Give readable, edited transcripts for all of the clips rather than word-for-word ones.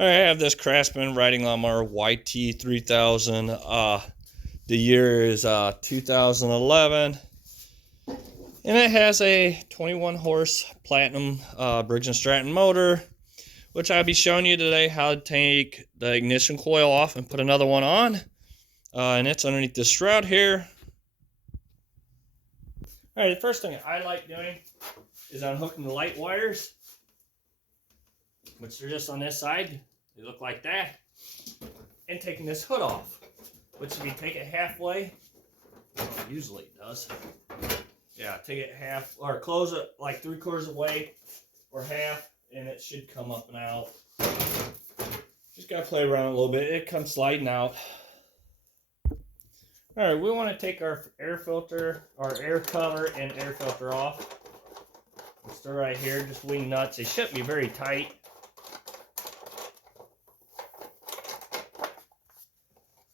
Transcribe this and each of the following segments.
I have this Craftsman riding lawnmower YT3000. The year is 2011, and it has a 21 horse Platinum Briggs & Stratton motor, which I'll be showing you today how to take the ignition coil off and put another one on. And it's underneath this shroud here. Alright, the first thing I like doing is unhooking the light wires, which are just on this side. They look like that. And taking this hood off, which if you take it halfway, well, usually it does. Yeah, take it half, or close it like 3/4 away or half, and it should come up and out. Just gotta play around a little bit. It comes sliding out. Alright, we want to take our air filter, our air cover and air filter off. It's still right here, just wing nuts. They shouldn't be very tight.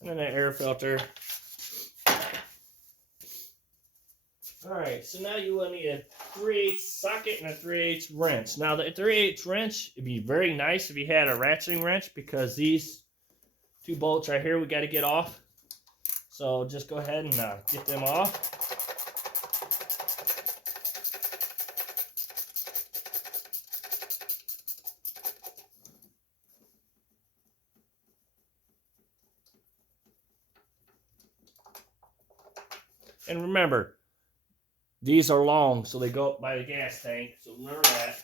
And then the air filter. Alright, so now you will need a 3/8 socket and a 3/8 wrench. Now the 3/8 wrench, it'd be very nice if you had a ratcheting wrench, because these two bolts right here we got to get off. So just go ahead and get them off. And remember, these are long, so they go up by the gas tank. So remember that.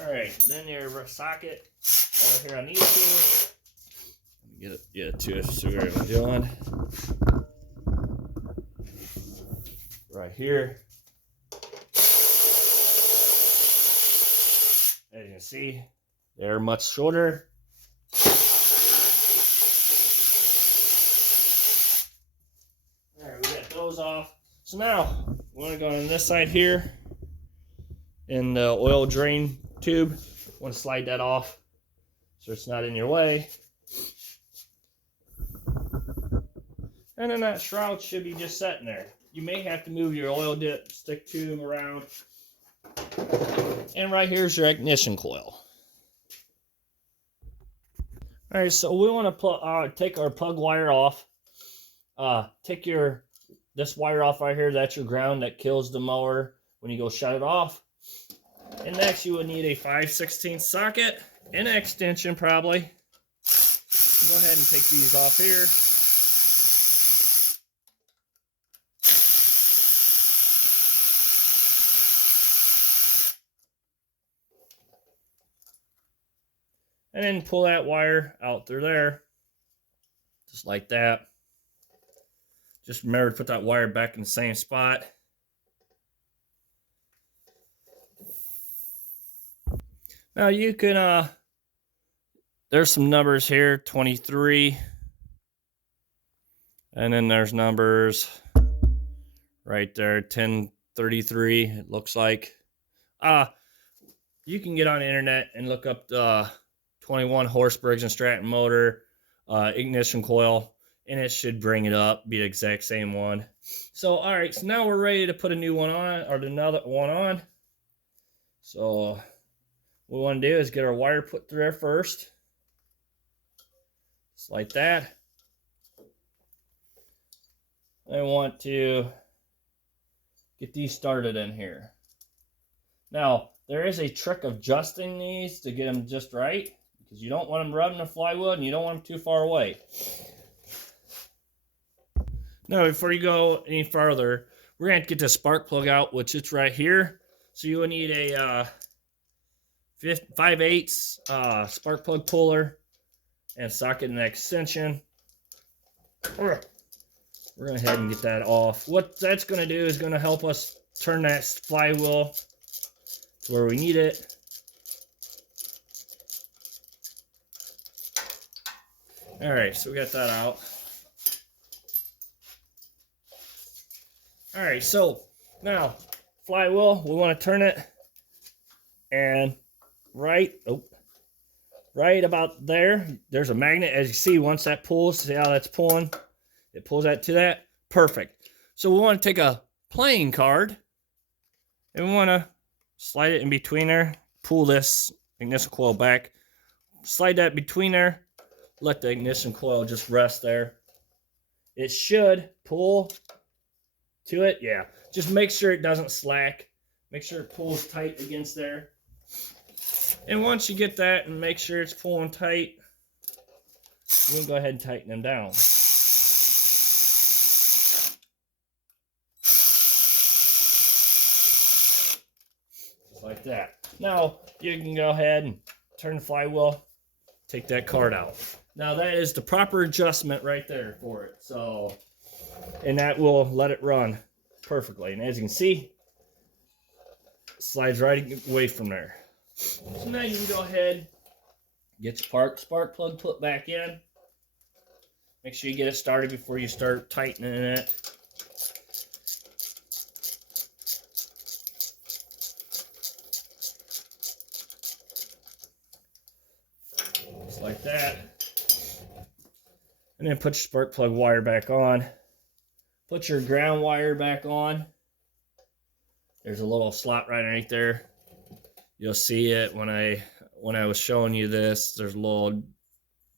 Alright, then your socket over here on these two. Get it to us, see what I'm doing. Right here. As you can see, they're much shorter. Alright, we got those off. So now, we want to go on this side here in the oil drain tube. Want to slide that off so it's not in your way. And then that shroud should be just sitting there. You may have to move your oil dip stick tube around. And right here's your ignition coil. Alright, so we want to take our plug wire off. Take this wire off right here. That's your ground that kills the mower when you go shut it off. And next you would need a 5/16 socket and an extension probably. Go ahead and take these off here. And then pull that wire out through there. Just like that. Just remember to put that wire back in the same spot. Now you can, there's some numbers here, 23. And then there's numbers right there, 1033, it looks like. You can get on the internet and look up the 21 horse Briggs & Stratton motor, ignition coil, and it should bring it up, be the exact same one. So, alright, so now we're ready to put a new one on, or another one on. So, what we want to do is get our wire put through there first. Just like that. I want to get these started in here. Now, there is a trick of adjusting these to get them just right, because you don't want them rubbing the plywood and you don't want them too far away. Now, before you go any farther, we're going to get the spark plug out, which is right here. So you will need a 5/8 spark plug puller and socket and extension. We're going to head and get that off. What that's going to do is going to help us turn that flywheel to where we need it. Alright, so we got that out. Alright, so now flywheel, we want to turn it And right about there, there's a magnet. As you see, once that pulls, see how that's pulling? It pulls that to that. Perfect. So we want to take a playing card and we want to slide it in between there. Pull this ignition coil back. Slide that between there. Let the ignition coil just rest there. It should pull to it. Yeah. Just make sure it doesn't slack. Make sure it pulls tight against there. And once you get that and make sure it's pulling tight, you can go ahead and tighten them down. Just like that. Now, you can go ahead and turn the flywheel, take that card out. Now, that is the proper adjustment right there for it. So, and that will let it run perfectly. And as you can see, it slides right away from there. So now you can go ahead, get your spark plug put back in. Make sure you get it started before you start tightening it. Just like that. And then put your spark plug wire back on. Put your ground wire back on. There's a little slot right underneath there. You'll see it when I was showing you this. There's a little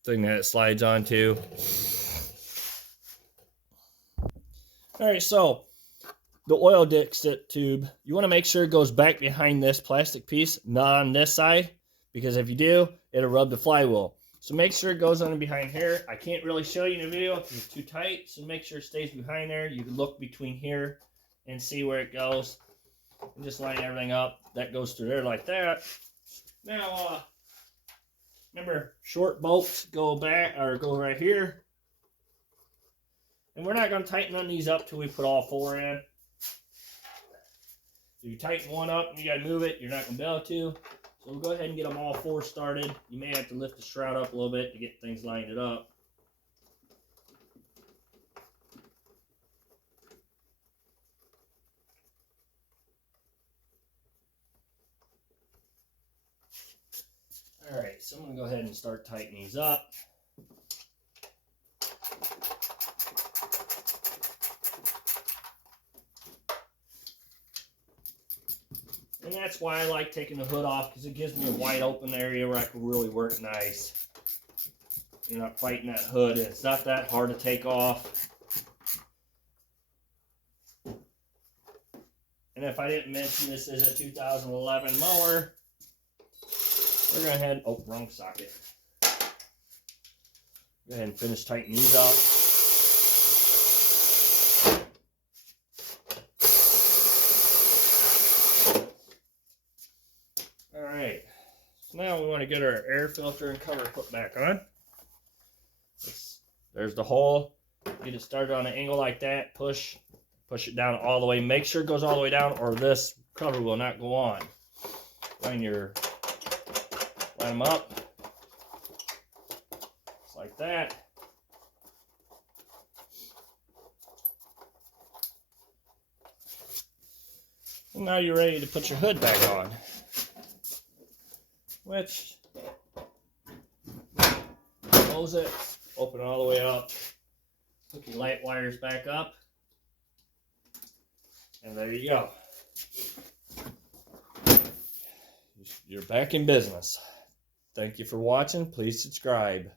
thing that it slides onto. All right, so the oil dixit tube, you want to make sure it goes back behind this plastic piece, not on this side, because if you do, it'll rub the flywheel. So make sure it goes on behind here. I can't really show you in the video because it's too tight, so make sure it stays behind there. You can look between here and see where it goes. And just line everything up. That goes through there like that. Now, remember, short bolts go back, or go right here. And we're not going to tighten none of these up till we put all four in. If you tighten one up and you got to move it, you're not going to be able to. So we'll go ahead and get them all four started. You may have to lift the shroud up a little bit to get things lined up. Alright, so I'm going to go ahead and start tightening these up. And that's why I like taking the hood off, because it gives me a wide open area where I can really work nice. You're not fighting that hood. It's not that hard to take off. And if I didn't mention, this is a 2011 mower. We're going to head, oh, wrong socket. Go ahead and finish tightening these up. Alright, so now we want to get our air filter and cover put back on. There's the hole. Get it started on an angle like that. Push it down all the way. Make sure it goes all the way down or this cover will not go on. Line them up. Just like that. And now you're ready to put your hood back on. Which, close it, open it all the way up, hook your light wires back up, and there you go. You're back in business. Thank you for watching. Please subscribe.